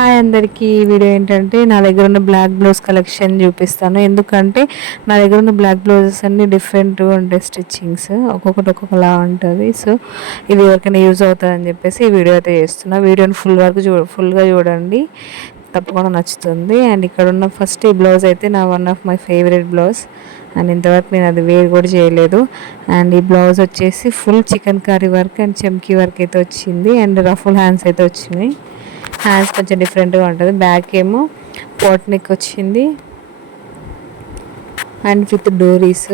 Hi అందరికీ. ఈ video ఏంటంటే నా దగ్గర ఉన్న బ్లాక్ బ్లౌజ్ కలెక్షన్ చూపిస్తాను. ఎందుకంటే నా దగ్గర ఉన్న బ్లాక్ బ్లౌజెస్ అన్నీ డిఫరెంట్గా ఉంటాయి. స్టిచ్చింగ్స్ ఒక్కొక్కటి ఒక్కొక్కలా ఉంటుంది. సో ఇది ఎవరికైనా యూజ్ అవుతుందని చెప్పేసి ఈ వీడియో అయితే చేస్తున్నా. వీడియోని ఫుల్గా చూడండి, తప్పకుండా నచ్చుతుంది. అండ్ ఇక్కడ ఉన్న ఫస్ట్ ఈ బ్లౌజ్ అయితే నా one of my favourite blouse. And ఇంతవరకు నేను అది వేర్ కూడా చేయలేదు. అండ్ ఈ బ్లౌజ్ వచ్చేసి full chikankari work and చెమ్కీ వర్క్ అయితే వచ్చింది. అండ్ రఫుల్ హ్యాండ్స్ అయితే వచ్చినాయి. హ్యాండ్స్ కొంచెం డిఫరెంట్గా ఉంటుంది. బ్యాక్ ఏమో పాట్ నెక్ వచ్చింది అండ్ విత్ డోరీస్.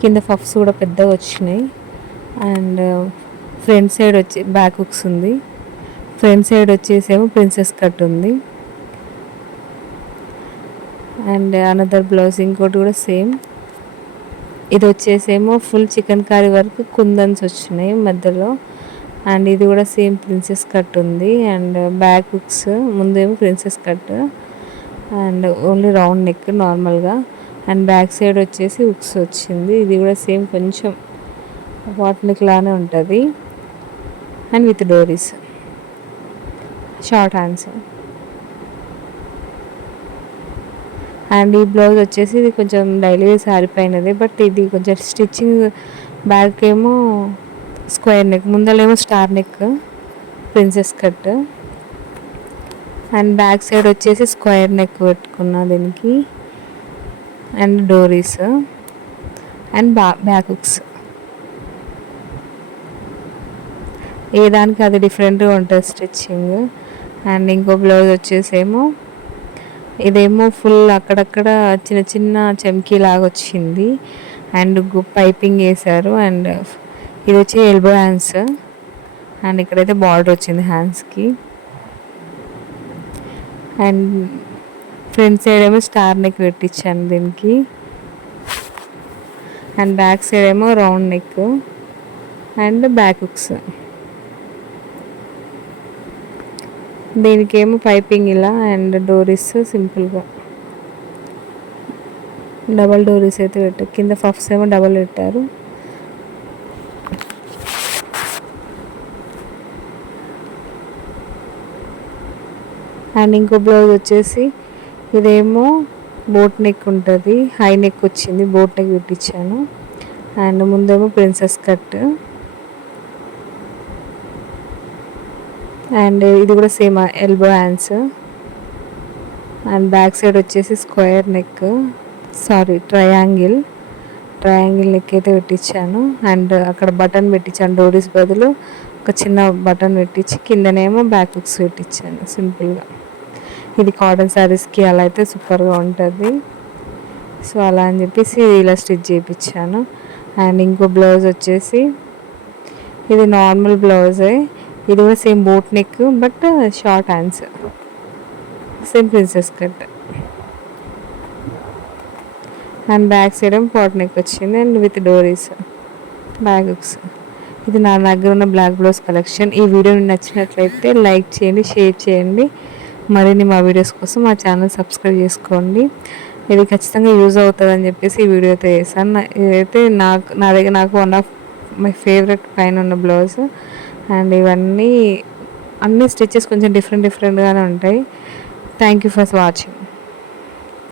కింద పఫ్స్ కూడా పెద్దగా వచ్చినాయి. అండ్ ఫ్రంట్ సైడ్ వచ్చి బ్యాక్ హుక్స్ ఉంది. ఫ్రంట్ సైడ్ వచ్చేసేమో ప్రిన్సెస్ కట్ ఉంది. అండ్ అనదర్ బ్లౌజ్ ఇంకోటి కూడా సేమ్. ఇది వచ్చేసేమో ఫుల్ చికెన్ కర్రీ వరకు కుందన్స్ వచ్చినాయి మధ్యలో. అండ్ ఇది కూడా సేమ్ ప్రిన్సెస్ కట్ ఉంది. అండ్ బ్యాక్ హుక్స్, ముందేమో princess cut and only round neck నార్మల్గా. అండ్ బ్యాక్ సైడ్ వచ్చేసి హుక్స్ వచ్చింది. ఇది కూడా సేమ్ కొంచెం వాట్ నెక్ లానే ఉంటుంది. అండ్ విత్ డోరీస్, షార్ట్ హ్యాండ్స్. అండ్ ఈ బ్లౌజ్ వచ్చేసి ఇది కొంచెం డైలీ శారీ పైనది, బట్ ఇది కొంచెం స్టిచ్చింగ్. బ్యాక్ ఏమో స్క్వేర్ నెక్, ముందలేమో star neck princess cut. And back side వచ్చేసి స్క్వేర్ నెక్ పెట్టుకున్నా దీనికి. And డోరీస్ and back hooks. ఏ దానికి అది డిఫరెంట్గా ఉంటుంది స్టిచ్చింగ్. అండ్ ఇంకో బ్లౌజ్ వచ్చేసేమో ఇదేమో ఫుల్ అక్కడక్కడ చిన్న చిన్న చెమ్కీ లాగా వచ్చింది. అండ్ పైపింగ్ వేశారు. అండ్ ఇది వచ్చి ఎల్బో హ్యాండ్స్. అండ్ ఇక్కడైతే బార్డర్ వచ్చింది హ్యాండ్స్కి. అండ్ ఫ్రంట్ సైడ్ ఏమో స్టార్ నెక్ పెట్టించాను దీనికి. అండ్ బ్యాక్ సైడ్ ఏమో round neck and back hooks. దీనికేమో పైపింగ్ ఇలా అండ్ డోరీస్ సింపుల్గా డబల్ డోరీస్ అయితే పెట్టారు. కింద పఫ్స్ ఏమో డబల్ పెట్టారు. అండ్ ఇంకో బ్లౌజ్ వచ్చేసి ఇదేమో బోట్ నెక్ ఉంటుంది, హై నెక్ వచ్చింది, బోట్ నెక్ పెట్టించాను. అండ్ ముందేమో ప్రిన్సెస్ కట్. అండ్ ఇది కూడా same elbow hands. And back side వచ్చేసి స్క్వేర్ నెక్, ట్రయాంగిల్ నెక్ అయితే పెట్టించాను. అండ్ అక్కడ బటన్ పెట్టించాను, డోరీస్ బదులు ఒక చిన్న బటన్ పెట్టించి కిందనేమో బ్యాక్ హుక్స్ పెట్టించాను సింపుల్గా. ఇది కాటన్ శారీస్కి అలా అయితే సూపర్గా ఉంటుంది. సో అలా అని చెప్పేసి ఇలా స్టిచ్ చేయించాను. అండ్ ఇంకో బ్లౌజ్ వచ్చేసి ఇది నార్మల్ బ్లౌజే. ఇది కూడా same boat neck but short hands, same princess cut. And back side ఏమో పాట్ నెక్ వచ్చింది అండ్ విత్ డోరీస్, బ్యాక్ హుక్స్. ఇది నా దగ్గర ఉన్న బ్లాక్ బ్లౌజ్ కలెక్షన్. ఈ వీడియో నచ్చినట్లయితే లైక్ చేయండి, షేర్ చేయండి. మరిన్ని మా వీడియోస్ కోసం మా ఛానల్ సబ్స్క్రైబ్ చేసుకోండి. ఇది ఖచ్చితంగా యూజ్ అవుతుందని చెప్పేసి ఈ వీడియో అయితే చేశాను. ఇదైతే నాకు వన్ ఆఫ్ మై ఫేవరెట్ పైన ఉన్న బ్లౌజ్. అండ్ ఇవన్నీ అన్ని స్టిచెస్ కొంచెం డిఫరెంట్గానే ఉంటాయి. Thank you for watching.